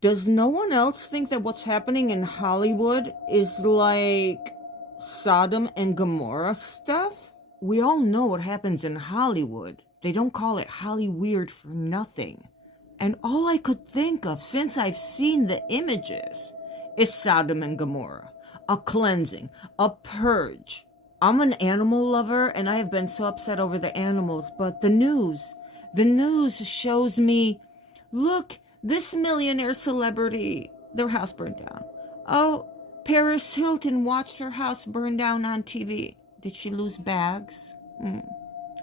Does no one else think that what's happening in Hollywood is like Sodom and Gomorrah stuff? We all know what happens in Hollywood. They don't call it Hollyweird for nothing. And all I could think of since I've seen the images is Sodom and Gomorrah. A cleansing, a purge. I'm an animal lover and I have been so upset over the animals, but the news shows me, look, this millionaire celebrity, their house burned down. Oh, Paris Hilton watched her house burn down on TV. Did she lose bags?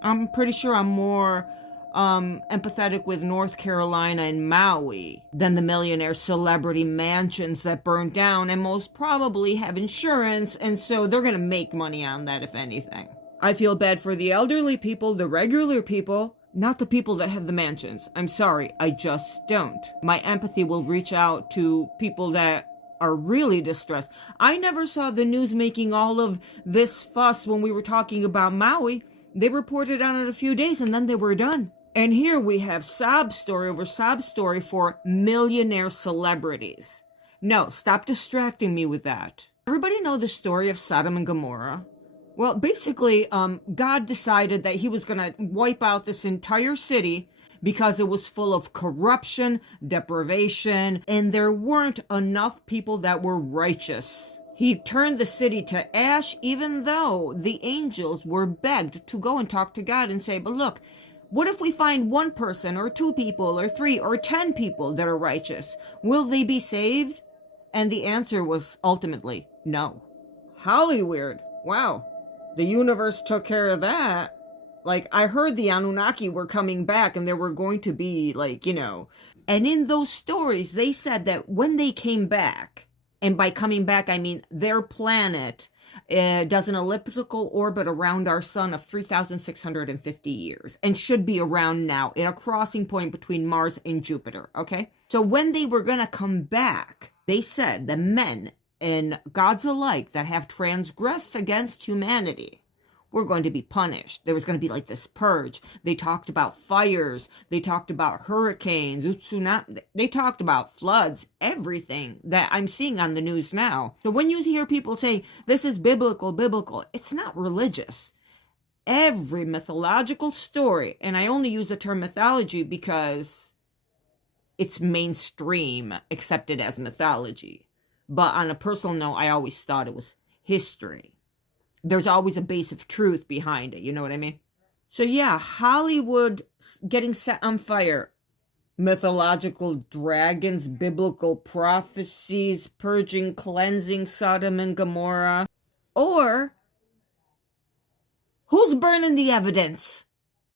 I'm pretty sure I'm more empathetic with North Carolina and Maui than the millionaire celebrity mansions that burned down and most probably have insurance, and so they're gonna make money on that, if anything. I feel bad for the elderly people, the regular people, not the people that have the mansions. I'm sorry, I just don't. My empathy will reach out to people that are really distressed. I never saw the news making all of this fuss when we were talking about Maui. They reported on it a few days and then they were done. And here we have sob story over sob story for millionaire celebrities. No, stop distracting me with that. Everybody know the story of Sodom and Gomorrah? Well, basically, God decided that he was going to wipe out this entire city because it was full of corruption, deprivation, and there weren't enough people that were righteous. He turned the city to ash, even though the angels were begged to go and talk to God and say, but look, what if we find one person or two people or 3 or 10 people that are righteous? Will they be saved? And the answer was ultimately no. Hollyweird. Wow. The universe took care of that. Like, I heard the Anunnaki were coming back and there were going to be, like, and in those stories, they said that when they came back, and by coming back, I mean their planet does an elliptical orbit around our sun of 3,650 years and should be around now in a crossing point between Mars and Jupiter, okay? So when they were going to come back, they said the men and gods alike that have transgressed against humanity were going to be punished. There was going to be like this purge. They talked about fires. They talked about hurricanes, tsunamis. They talked about floods, everything that I'm seeing on the news now. So when you hear people say, this is biblical, it's not religious. Every mythological story, and I only use the term mythology because it's mainstream accepted as mythology. But on a personal note, I always thought it was history. There's always a base of truth behind it, you know what I mean? So yeah, Hollywood getting set on fire. Mythological dragons, biblical prophecies, purging, cleansing Sodom and Gomorrah. Or, who's burning the evidence?